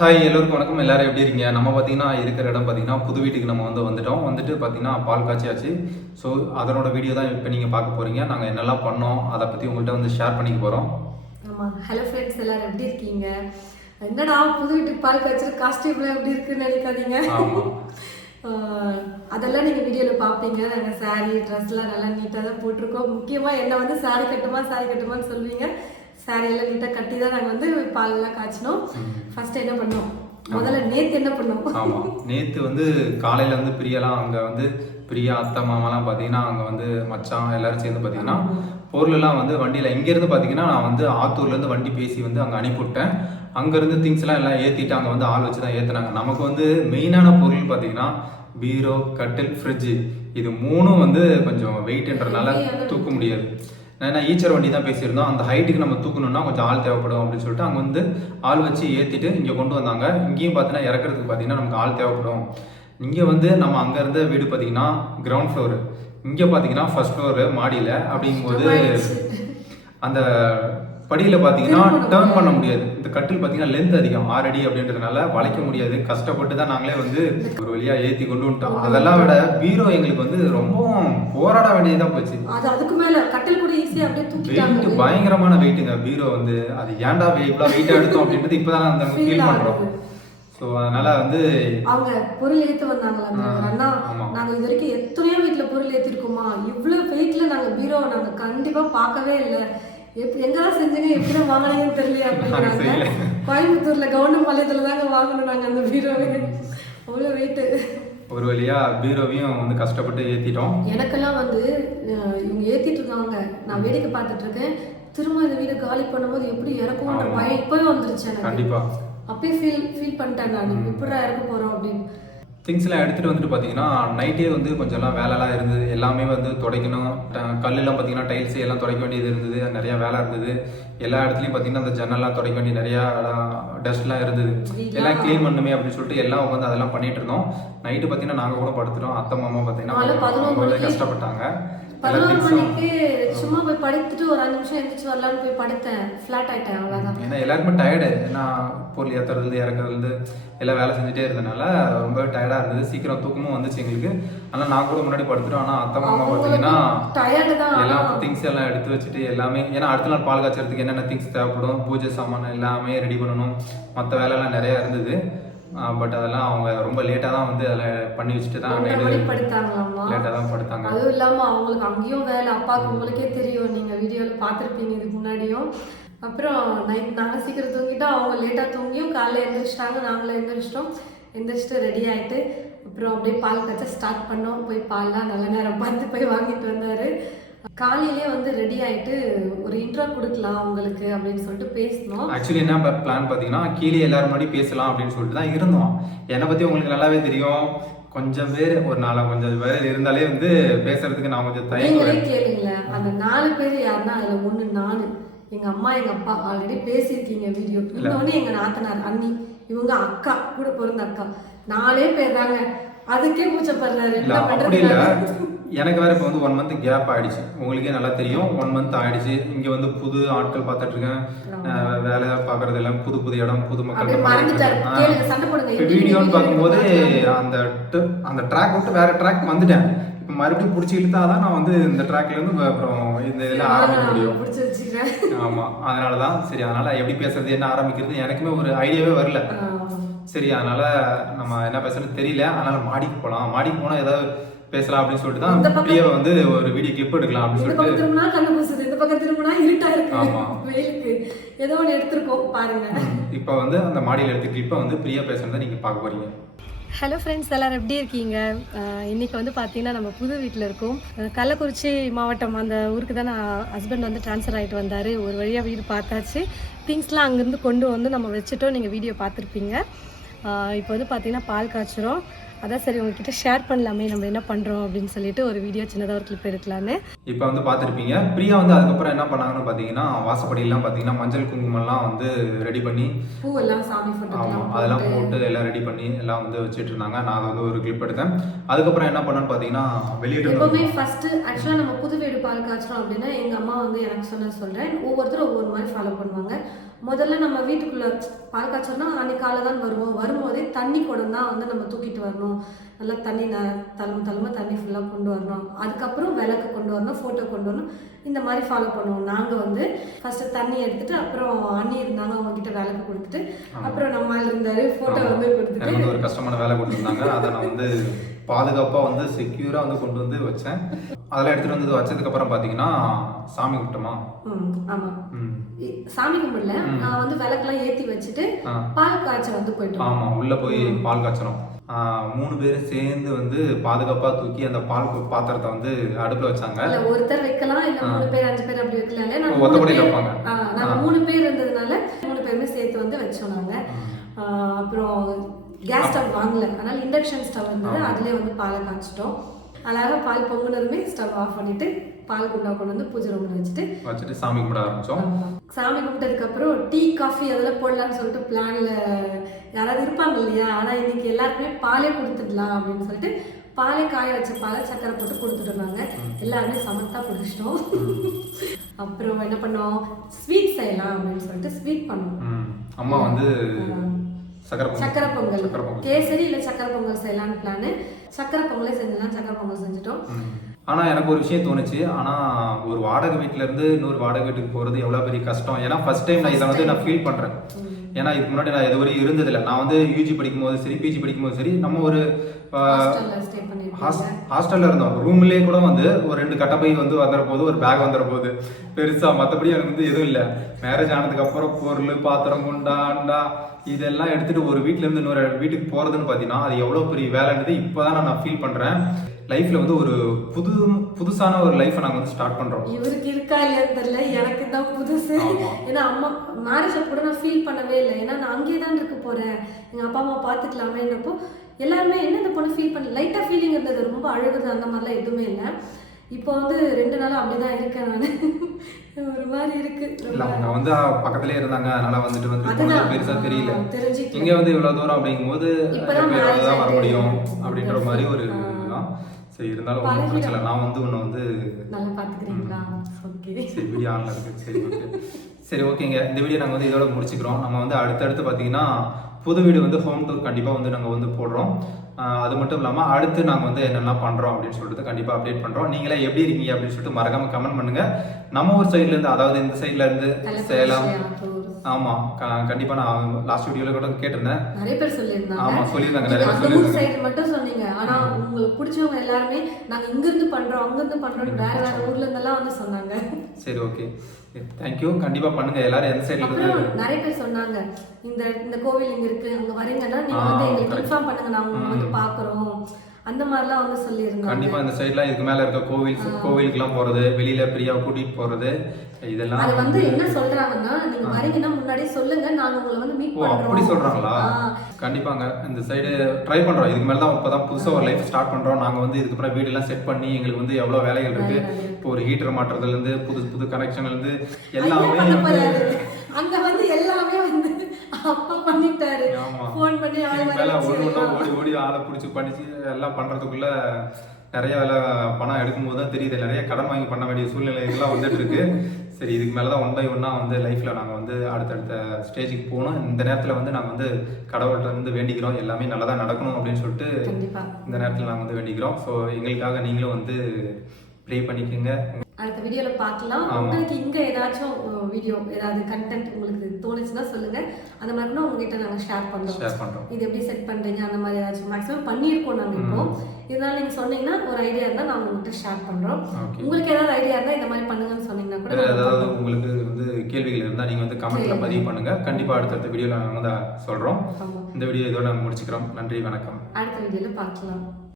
Hi எல்லோருக்கும் வணக்கம். எல்லாரும் எப்படி இருக்கீங்க? நம்ம பார்த்தீங்கன்னா இருக்கிற இடம் பார்த்தீங்கன்னா புது வீட்டுக்கு நம்ம வந்துட்டு பார்த்தீங்கன்னா பால் காய்ச்சியாச்சு. ஸோ அதனோட வீடியோ தான் இப்போ நீங்கள் பார்க்க போகிறீங்க. நாங்கள் என்னெல்லாம் பண்ணோம் அதை பற்றி உங்கள்கிட்ட வந்து ஷேர் பண்ணிக்க போகிறோம். ஆமாம், ஹலோ ஃப்ரெண்ட்ஸ், எல்லாரும் எப்படி இருக்கீங்க? என்னடா புது வீட்டுக்கு பால் காய்ச்சல் காஸ்டியூம்லாம் எப்படி இருக்குன்னு நினைக்காதீங்க. அதெல்லாம் நீங்கள் வீடியோவில் பார்ப்பீங்க. நாங்கள் சாரீ ட்ரெஸ்லாம் நல்லா நீட்டாக தான் போட்டிருக்கோம். முக்கியமாக என்ன வந்து சாரீ கட்டுமான்னு சொல்லுவீங்க. சாரியெல்லாம் நீட்டாக கட்டி தான் நாங்கள் வந்து பாலெல்லாம் காய்ச்சினோம். ஃபர்ஸ்ட் என்ன பண்ணோம், முதல்ல நேற்று என்ன பண்ணோம்? ஆமாம், நேற்று வந்து காலையில் வந்து பிரியாலாம் அங்கே வந்து பிரியா அத்தை மாமாலாம் பார்த்தீங்கன்னா அங்கே வந்து மச்சான் எல்லாரும் சேர்ந்து பார்த்தீங்கன்னா பொருளெல்லாம் வந்து வண்டியில் இங்கேருந்து பார்த்தீங்கன்னா நான் வந்து ஆத்தூர்லேருந்து வண்டி பேசி வந்து அங்கே அனுப்பிவிட்டேன். அங்கேருந்து திங்ஸ்லாம் எல்லாம் ஏற்றிட்டு அங்கே வந்து ஆள் வச்சு தான் ஏற்றுனாங்க. நமக்கு வந்து மெயினான பொருள் பார்த்தீங்கன்னா பீரோ, கட்டில், ஃப்ரிட்ஜு, இது மூணும் வந்து கொஞ்சம் வெயிட்ன்றதுனால தூக்க முடியாது. ஏன்னா ஈச்சர் வண்டி தான் பேசியிருந்தோம். அந்த ஹைட்டுக்கு நம்ம தூக்கணும்னா கொஞ்சம் ஆள் தேவைப்படும் அப்படின்னு சொல்லிட்டு அங்கே வந்து ஆள் வச்சு ஏற்றிட்டு இங்கே கொண்டு வந்தாங்க. இங்கேயும் பார்த்தீங்கன்னா இறக்குறதுக்கு பார்த்தீங்கன்னா நமக்கு ஆள் தேவைப்படும். இங்கே வந்து நம்ம அங்கே இருந்த வீடு பார்த்தீங்கன்னா கிரவுண்ட் ஃப்ளோரு, இங்கே பார்த்தீங்கன்னா ஃபர்ஸ்ட் ஃப்ளோரு மாடியில். அப்படிங்கும்போது அந்த படியில் பார்த்தீங்கன்னா டேர்ன் பண்ண முடியாது. இந்த கட்டில் பார்த்தீங்கன்னா லென்த் அதிகம் 6 அடி அப்படின்றதுனால வளைக்க முடியாது. கஷ்டப்பட்டு தான் நாங்களே வந்து ஒரு வழியாக ஏற்றி கொண்டு வந்துட்டோம். அதெல்லாம் விட பீரோ எங்களுக்கு வந்து ரொம்பவும் போராட வேண்டியதாக போச்சு. அதுக்கு மேலே கட்டில் கூட ஈஸியாக அப்படியே தூக்கிட்டாங்க. பயங்கரமான வெயிட்டுங்க பீரோ வந்து. அது ஏன்டா இவ்வளோ வெயிட்டாக எடுத்தோம் அப்படின்றது இப்போ தான் அந்த ஃபீல் பண்ணுறோம். ஸோ அதனால வந்து அவங்க பொருள் ஏற்று வந்தாங்களா அண்ணா, நாங்கள் இது வரைக்கும் எத்தனையோ வீட்டில் பொருள் ஏற்றிருக்கோமா, இவ்வளோ வெயிட்டில் நாங்கள் பீரோவை நாங்கள் கண்டிப்பாக பார்க்கவே இல்லை. எங்கெல்லாம் செஞ்சீங்க, எப்படி வாங்கினீங்கன்னு தெரியல அப்படிங்கிறாங்க. கோயம்புத்தூர்ல கவர்மெண்ட் பாளையத்துல தாங்க வாங்கணும் நாங்க அந்த பீரோவை. அவ்வளோ வெயிட்டு. ஒரு வழியா பீரோவையும் வந்து கஷ்டப்பட்டு ஏத்திட்டோம். எனக்கெல்லாம் வந்து இவங்க ஏத்திட்டு இருக்காங்க, நான் வேடிக்கை பார்த்துட்டு இருக்கேன். திரும்ப இந்த வீடை காலி பண்ணும்போது எப்படி இறக்கும்ன்ற பயம் இப்பவே வந்துருச்சு எனக்கு. கண்டிப்பா அப்பயே ஃபீல் பண்ணிட்டேன் நான், எப்படா இறக்க போறோம் அப்படின்னு. திங்ஸ்லாம் எடுத்துகிட்டு வந்துட்டு பார்த்தீங்கன்னா நைட்டே வந்து கொஞ்சம் எல்லாம் வேலைலாம் இருந்தது. எல்லாமே வந்து துடைக்கணும். கல்லெல்லாம் பார்த்தீங்கன்னா டைல்ஸ் எல்லாம் துடைக்க வேண்டியது இருந்தது. நிறையா வேலை இருந்தது. எல்லா இடத்துலையும் பார்த்தீங்கன்னா அந்த ஜன்னல்லாம் துடைக்க வேண்டிய நிறையா டஸ்ட்லாம் இருந்தது. எல்லாம் க்ளீன் பண்ணுமே அப்படின்னு சொல்லிட்டு எல்லாம் உட்காந்து அதெல்லாம் பண்ணிட்டு இருந்தோம். நைட்டு பார்த்தீங்கன்னா நாங்கள் கூட படுத்துட்டோம். அத்தை மாமா பார்த்தீங்கன்னா கஷ்டப்பட்டாங்க. 11 மணிக்கு சும்மா போய் படுத்துட்டு ஒரு 5 நிமிஷம் எழுந்திரிச்சு வரலான்னு போய் படுத்தேன். ஃப்ளாட் ஆகிட்டேன், அவ்வளோதான். ஏன்னா எல்லாருக்குமே டயர்டு. ஏன்னா பொருள் ஏற்றுறது இறக்குறது எல்லாம் வேலை செஞ்சுட்டே இருந்ததுனால ரொம்ப டயர்டாக இருந்தது. சீக்கிரம் தூக்கமும் வந்துச்சு எங்களுக்கு. ஆனால் நான் கூட முன்னாடி படுத்துட்டோம். ஆனால் அத்தை மாமா பார்த்தீங்கன்னா எல்லா திங்ஸ் எல்லாம் எடுத்து வச்சுட்டு எல்லாமே, ஏன்னா அடுத்த நாள் பால் காய்ச்சறதுக்கு என்னென்ன திங்ஸ் தேவைப்படும், பூஜை சாமான் எல்லாமே ரெடி பண்ணணும். மற்ற வேலைலாம் நிறையா இருந்தது. பட் அதெல்லாம் அவங்க ரொம்ப லேட்டாக தான் வந்து அதில் பண்ணி வச்சுட்டு தான் லேட்டாக தான் படுத்தாங்க. அதுவும் இல்லாமல் அவங்களுக்கு அங்கேயும் வேலை. அப்பாவுக்கு உங்களுக்கே தெரியும், நீங்கள் வீடியோவில் பார்த்துருப்பீங்க இதுக்கு முன்னாடியும். அப்புறம் நைட் நாங்கள் சீக்கிரம் தூங்கிட்டோம், அவங்க லேட்டாக தூங்கியும் காலையில் எழுந்திரிச்சிட்டாங்க. நாங்களும் எழுந்திரிச்சிட்டு ரெடி ஆகிட்டு அப்புறம் அப்படியே பால் காய்ச்ச ஸ்டார்ட் பண்ணோம். போய் பால்லாம் நல்ல நேரம் பார்த்து போய் வாங்கிட்டு வந்தார். காலையிலே வந்து ரெடி ஆகிட்டு ஒரு இன்ட்ரோ கொடுக்கலாம் உங்களுக்கு அப்படின்னு சொல்லிட்டு பேசணும். ஆக்சுவலி என்ன பிளான் பார்த்தீங்கன்னா கீழே எல்லாரும் முன்னாடி பேசலாம் அப்படின்னு சொல்லிட்டு தான் இருந்தோம். என்னை பற்றி உங்களுக்கு நல்லாவே தெரியும். கொஞ்சம் பேர் ஒரு கொஞ்சம் பேர் இருந்தாலே வந்து பேசுறதுக்கு நான் கொஞ்சம் தயங்குறேன். கேளுங்களேன், அந்த 4 பேர் யாருன்னா அதில் ஒன்று நான், எங்கள் அம்மா, எங்கள் அப்பா ஆல்ரெடி பேசியிருக்கீங்க வீடியோ. இன்னொன்று எங்கள் நாத்தனார் அண்ணி, இவங்க அக்கா, கூட பிறந்த அக்கா. 4 பேர் தாங்க. அதுக்கே கூச்சப்படுறாரு. எனக்கு வேற இப்போ வந்து 1 மந்த் கேப் ஆயிடுச்சு. உங்களுக்கே நல்லா தெரியும். 1 மந்த் ஆயிடுச்சு. இங்கே வந்து புது ஆட்கள் பார்த்துட்டு இருக்கேன். வேலை பார்க்கறது எல்லாம் புது இடம், புது மக்கள். வீடியோன்னு பார்க்கும்போது அந்த ட்ராக் விட்டு வேற ட்ராக் வந்துட்டேன். இப்போ மறுபடியும் பிடிச்சி இழுத்தாதான் நான் வந்து இந்த ட்ராக்ல இருந்து அப்புறம் இந்த இதில் ஆரம்பிக்க முடியும். ஆமாம், அதனால தான் சரி. அதனால எப்படி பேசுறது, என்ன ஆரம்பிக்கிறது எனக்குமே ஒரு ஐடியாவே வரல. சரி, அதனால நம்ம என்ன பேசுறது தெரியல. அதனால மாடிக்கு போகலாம். மாடிக்கு போனால் ஏதாவது பேசலாம் அப்படின்னு சொல்லிட்டு தான் பிரியாவை வந்து ஒரு வீடியோ கிளிப் எடுக்கலாம் அப்படின்னு சொல்லிட்டு. இந்த பக்கம் திரும்பினா இருட்டா இருக்கு. ஆமா, வெயிலுக்கு ஏதோ ஒன்று எடுத்துருக்கோம் பாருங்க. இப்போ வந்து அந்த மாடியில் எடுத்து கிளிப்பை வந்து பிரியா பேசுறதை நீங்க பார்க்க போறீங்க. ஹலோ ஃப்ரெண்ட்ஸ், எல்லோரும் எப்படி இருக்கீங்க? இன்றைக்கி வந்து பார்த்தீங்கன்னா நம்ம புது வீட்டில் இருக்கோம். கள்ளக்குறிச்சி மாவட்டம் அந்த ஊருக்கு தான் நான் ஹஸ்பண்ட் வந்து ட்ரான்ஸ்ஃபர் ஆகிட்டு வந்தார். ஒரு வழியாக வீடு பார்த்தாச்சு. திங்ஸ்லாம் அங்கேருந்து கொண்டு வந்து நம்ம வச்சுட்டோம். நீங்கள் வீடியோ பார்த்துருப்பீங்க. இப்போ வந்து பார்த்தீங்கன்னா பால் காய்ச்சிரும். அதான் சரி உங்ககிட்ட ஷேர் பண்ணலாமே நம்ம என்ன பண்ணுறோம் அப்படின்னு சொல்லிட்டு ஒரு வீடியோ சின்னதாக ஒரு கிளிப் எடுக்கலான்னு. இப்போ வந்து பார்த்துருப்பீங்க. பிரியா வந்து அதுக்கப்புறம் என்ன பண்ணாங்கன்னு பார்த்தீங்கன்னா வாசப்படியெல்லாம் பார்த்தீங்கன்னா மஞ்சள் குங்குமம்லாம் வந்து ரெடி பண்ணி பூவெல்லாம் சாமி அதெல்லாம் போட்டு எல்லாம் ரெடி பண்ணி எல்லாம் வந்து வச்சுட்டு இருந்தாங்க. நான் வந்து ஒரு கிளிப் எடுத்தேன். அதுக்கப்புறம் என்ன பண்ணேன்னு பார்த்தீங்கன்னா வெளியிட்டு எப்பவுமே ஃபர்ஸ்ட் ஆக்சுவலாக நம்ம புது வீடு பால் காய்ச்சோம் அப்படின்னா எங்கள் அம்மா வந்து எனக்கு சொல்கிறேன், ஒவ்வொருத்தரும் ஒவ்வொரு மாதிரி ஃபாலோ பண்ணுவாங்க. முதல்ல நம்ம வீட்டுக்குள்ள பால் காய்ச்சோம்னா அன்னைக்கு காலை தான் வருவோம். வரும்போதே தண்ணி குடம் தான் வந்து நம்ம தூக்கிட்டு வரணும். நல்லா தண்ணி தழும தண்ணி ஃபுல்லாக கொண்டு வரணும். அதுக்கப்புறம் விளக்கு கொண்டு வரணும், ஃபோட்டோ கொண்டு வரணும். இந்த மாதிரி ஃபாலோ பண்ணுவோம். நாங்கள் வந்து ஃபர்ஸ்ட் தண்ணி எடுத்துட்டு அப்புறம் அண்ணி இருந்தாங்க, அவங்க கிட்ட விளக்கு கொடுத்துட்டு அப்புறம் நம்ம இருந்தாரு ஃபோட்டோ வந்து கொடுத்துட்டு ஒரு கஷ்டமான வேலை கொடுத்துருந்தாங்க. அதை நான் வந்து பாதுகாப்பாக வந்து செக்யூராக வந்து கொண்டு வந்து வச்சேன். அதெல்லாம் எடுத்துகிட்டு வந்து வச்சதுக்கப்புறம் பார்த்தீங்கன்னா சாமி கும்பிட்டோமா? ஆமாம், சாமி கும்பிடல. நான் வந்து விளக்கெல்லாம் ஏற்றி வச்சுட்டு பால் காய்ச்ச வந்து போயிட்டோம். ஆமாம், உள்ளே போய் பால் காய்ச்சணும். 3 பேரும் சேர்ந்து வந்து பாதுகாப்பாக தூக்கி அந்த பால் பாத்திரத்தை வந்து அடுப்பில் வச்சாங்க. ஒருத்தர் வைக்கலாம், இல்லை 3 பேர் 5 பேர் அப்படி வைக்கலாம். ஒத்தப்படியில் வைப்பாங்க. நாங்கள் 3 பேர் இருந்ததுனால 3 பேருமே சேர்த்து வந்து வச்சோம் நாங்கள். அப்புறம் கேஸ் ஸ்டவ் வாங்கல, அதனால இண்டக்ஷன் ஸ்டவ் இருந்தது, அதுலேயே வந்து பாலை காய்ச்சிட்டோம். அழகாக பால் பொங்குனதுமே ஸ்டவ் ஆஃப் பண்ணிட்டு பால் குண்டா கொண்டு வந்து பூஜை ரூம்ல வச்சுட்டு சாமி கும்பிட ஆரம்பிச்சோம். சாமி கும்பிட்டதுக்கு அப்புறம் டீ காஃபி அதெல்லாம் போடலாம்னு சொல்லிட்டு பிளான்ல யாராவது இருப்பாங்க இல்லையா, ஆனா இன்னைக்கு எல்லாருக்குமே பாலே கொடுத்துடலாம் அப்படின்னு சொல்லிட்டு பாலே காய வச்ச பாலை சக்கரை போட்டு கொடுத்துட்டு இருந்தாங்க. எல்லாருமே சமத்தா குடிச்சிட்டோம். அப்புறம் என்ன பண்ணோம், ஸ்வீட் செய்யலாம் அப்படின்னு சொல்லிட்டு ஸ்வீட் பண்ணோம். அம்மா வந்து சக்கரை பொங்கல், கேசரி இல்ல சக்கரை பொங்கல் செய்யலாம்னு பிளானு. சக்கரை பொங்கலே செஞ்சலாம், சக்கரை பொங்கல் செஞ்சுட்டோம். ஆனால் எனக்கு ஒரு விஷயம் தோணுச்சு. ஆனால் ஒரு வாடகை வீட்டில இருந்து இன்னொரு வாடகை வீட்டுக்கு போகிறது எவ்வளோ பெரிய கஷ்டம். ஏன்னா ஃபர்ஸ்ட் டைம் நான் இதை வந்து நான் ஃபீல் பண்ணுறேன். ஏன்னா இதுக்கு முன்னாடி நான் எது வரையும் இருந்ததில்லை. நான் வந்து யூஜி படிக்கும்போது சரி, பிஜி படிக்கும்போது சரி, நம்ம ஒரு ஹாஸ்டல்ல இருந்தோம். ரூம்லேயே கூட வந்து ஒரு 2 கட்டப்பை வந்து வந்துற போது, ஒரு பேக் வந்துற போது பெருசா. மற்றபடி எனக்கு வந்து எதுவும் இல்லை. மேரேஜ் ஆனதுக்கு அப்புறம் பொருள், பாத்திரம், குண்டா அண்டா இதெல்லாம் எடுத்துட்டு ஒரு வீட்டுல இருந்து இன்னொரு வீட்டுக்கு போறதுன்னு பாத்தீங்கன்னா அது எவ்வளவு பெரிய வேலைன்றது இப்பதான் நான் ஃபீல் பண்றேன். லைஃப்ல வந்து ஒரு புதுசான ஒரு லைஃபை நாங்க வந்து ஸ்டார்ட் பண்றோம். இவருக்கு இருக்கா இல்லையான்னு தெரியல, எனக்கு தான் புதுசு. ஏன்னா அம்மா மேரேஜ் கூட நான் ஃபீல் பண்ணவே இல்லை. ஏன்னா நான் அங்கேயே தான் இருக்க போறேன், எங்க அப்பா அம்மா பாத்துக்கலாமேன்றப்போ எல்லாருமே என்ன இந்த பொண்ணு ஃபீல் பண்ண லைட்டா ஃபீலிங் இருந்தது. ரொம்ப அழுகுது அந்த மாதிரிலாம் எதுவுமே இல்லை. இப்போ வந்து 2 நாள் அப்படிதான் இருக்கேன் நான். ஒரு மாதிரி இருக்கு. அவங்க வந்து பக்கத்துலயே இருந்தாங்க, அதனால வந்துட்டு பெருசா தெரியல. இங்க வந்து இவ்வளவு தூரம் அப்படிங்கும்போது தான் வர முடியும் அப்படின்ற மாதிரி ஒரு இதுதான். சரி, இருந்தாலும் ஒன்றும் பிரச்சனை. நான் வந்து உன்னை வந்து நல்லா பாத்துக்கிறீங்களா? ஓகே, சரி, வீடியோ ஆன்ல இருக்கு. சரி, ஓகே. சரி, ஓகேங்க. இந்த வீடியோ நாங்கள் வந்து இதோட முடிச்சுக்கிறோம். நம்ம வந்து அடுத்தடுத்து பார்த்தீங்கன்னா புது வீடு வந்து ஹோம் டூர் கண்டிப்பாக வந்து நாங்கள் வந்து போடுறோம். அது மட்டும் இல்லாமல் அடுத்து நாங்கள் வந்து என்னெல்லாம் பண்ணுறோம் அப்படின்னு சொல்லிட்டு கண்டிப்பாக அப்டேட் பண்ணுறோம். நீங்களே எப்படி இருக்கீங்க அப்படின்னு சொல்லிட்டு மறக்காமல் கமெண்ட் பண்ணுங்கள். நம்ம ஒரு சைட்லேருந்து, அதாவது இந்த சைட்லேருந்து சேலம், ஆமாம், கண்டிப்பாக நான் லாஸ்ட் வீடியோவில் கூட கேட்டிருந்தேன். நிறைய பேர் சொல்லியிருந்தாங்க. ஆமாம், சொல்லியிருந்தாங்க. நிறைய பேர் சொல்லியிருந்தாங்க. சைடு மட்டும் சொன்னீங்க, ஆனால் உங்களுக்கு பிடிச்சவங்க எல்லாருமே நாங்கள் இங்கேருந்து பண்ணுறோம், அங்கேருந்து பண்ணுறோம், வேறு வேறு ஊர்ல இருந்தெல்லாம் வந்து சொன்னாங்க. சரி, ஓகே, தேங்க்யூ. கண்டிப்பா பண்ணுங்க எல்லாரும். எந்த சைடுல இருந்து நிறைய பேர் சொன்னாங்க, இந்த கோவில் இங்க இருக்கு, அங்க வரீங்கன்னா நீங்க வந்து எங்களுக்கு இன்ஃபார்ம் பண்ணுங்க, நாங்க வந்து பாக்குறோம், அந்த மாதிரிலாம் வந்து சொல்லியிருந்தாங்க. கண்டிப்பா இந்த சைடுலாம் இதுக்கு மேல இருக்க கோவிலுக்குலாம் போறது, வெளியில பிரியா கூட்டிட்டு போறது, இதெல்லாம் அது வந்து என்ன சொல்றாங்கன்னா, நீங்க வரீங்கன்னா முன்னாடியே சொல்லுங்க, நாங்க உங்களை வந்து மீட் பண்றோம். அப்படி சொல்றாங்களா? கண்டிப்பாங்க இந்த சைடு ட்ரை பண்றோம். இதுக்கு மேல தான் இப்பதான் புதுசா ஒரு லைஃப் ஸ்டார்ட் பண்றோம். நாங்க வந்து இதுக்கு அப்புறம் வீடு எல்லாம் செட் பண்ணி எங்களுக்கு வந்து எவ்வளவு வேலைகள் இருக்கு. இப்போ ஒரு ஹீட்டர் மாட்டுறதுல இருந்து புது கனெக்ஷன்ல இருந்து எல்லாமே அங்க வந்து எல்லாமே வந்து அப்பா பண்ணிட்டாரு. ஃபோன் பண்ணி ஓடி ஆளை பிடிச்சி படிச்சு எல்லாம் பண்றதுக்குள்ள நிறைய வேலை பணம் எடுக்கும்போது தான் தெரியுது. நிறைய கடன் வாங்கி பண்ண வேண்டிய சூழ்நிலைகள்லாம் வந்துட்டு இருக்கு. சரி, இதுக்கு மேலே தான் 1 by 1 வந்து லைஃப்பில் நாங்கள் வந்து அடுத்தடுத்த ஸ்டேஜுக்கு போகணும். இந்த நேரத்தில் வந்து நாங்கள் வந்து கடவுள்கிட்ட வந்து வேண்டிக்கிறோம், எல்லாமே நல்லதாக நடக்கணும் அப்படின்னு சொல்லிட்டு இந்த நேரத்தில் நாங்கள் வந்து வேண்டிக்கிறோம். ஸோ எங்களுக்காக நீங்களும் வந்து ப்ரே பண்ணிக்கோங்க. அடுத்த வீடியோல பார்க்கலாம். உங்களுக்கு இங்க ஏதாச்சும் வீடியோ ஏதாவது கண்டென்ட் உங்களுக்கு தோணுச்சுன்னா சொல்லுங்க. அந்த மாதிரினா உங்ககிட்ட நாங்க ஷேர் பண்றோம். இது எப்படி செட் பண்றீங்க அந்த மாதிரி ஏதாச்சும் மேக்ஸிமம் பண்ணியிருக்கோம் நாங்க இப்போ. இதனால நீங்க சொன்னீங்கன்னா ஒரு ஐடியா இருந்தா நான் உங்ககிட்ட ஷேர் பண்றோம். உங்களுக்கு ஏதாவது ஐடியா இருந்தா இந்த மாதிரி பண்ணுங்கன்னு சொன்னீங்கன்னா கூட, ஏதாவது உங்களுக்கு வந்து கேள்விகள் இருந்தா நீங்க வந்து கமெண்ட்ல பதிவு பண்ணுங்க. கண்டிப்பா அடுத்த வீடியோல நாங்க வந்து சொல்றோம். இந்த வீடியோ இதோட முடிச்சுக்கிறோம். நன்றி, வணக்கம். அடுத்த வீடியோல பார்க்கலாம்.